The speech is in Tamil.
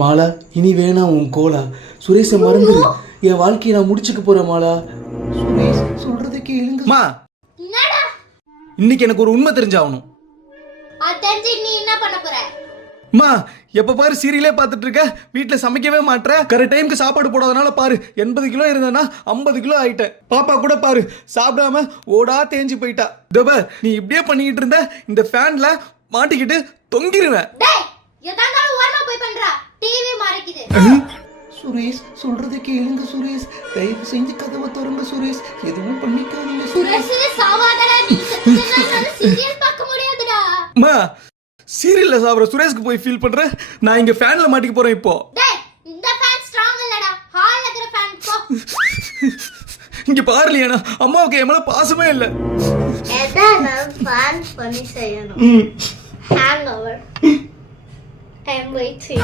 மாலா இனி வேணாம் உன் கோலா. சுரேஷை மறந்துரு. என் வாழ்க்கையை நான் முடிச்சுக்க போறேன் மாலா. சுரேஷ் சொல்றதை கேளுங்கம்மா. இன்னைக்கு எனக்கு ஒரு உண்மை தெரிஞ்சாகணும். நீ என்ன பண்ண போற? அம்மா எப்ப பாரு சீரியலே பார்த்துட்டு இருக்க, வீட்டுல சமைக்கவே மாட்டேற. கரெக்ட் டைமுக்கு சாப்பாடு போடாதனால பாரு 80 கிலோ இருந்தேன்னா 50 கிலோ ஆயிட்டேன். பாப்பா கூட பாரு சாப்பிடாம ஓடா தேஞ்சு போயிட்டா. தோப நீ இப்படியே பண்ணிக்கிட்டு இருந்த இந்த ஃபேன்ல மாட்டிக்கிட்டு தொங்கிருவேன். சுரேஷ் சொல்றது கேளுங்க சுரேஷ். தயவு செஞ்சு கதவை திறங்க சுரேஷ். எதுவும் பண்ணிக்காதீங்க சுரேஷ். அம்மா சீரியல்ல சாவற சுரேஷ்க்கு போய் ஃபீல் பண்ற. நான் இங்க ஃபேன்ல மாட்டிக்க போறேன் இப்போ. இந்த ஃபேன் ஸ்ட்ராங் இல்லடா. ஹால்ல இருக்கிற ஃபேன் போ. இங்க பாருலியானா அம்மாவுக்கு என் மேல பாசமே இல்ல. ஏதா நான் ஃபேன் பண்ணி செய்யணும். Hang over. I am waiting.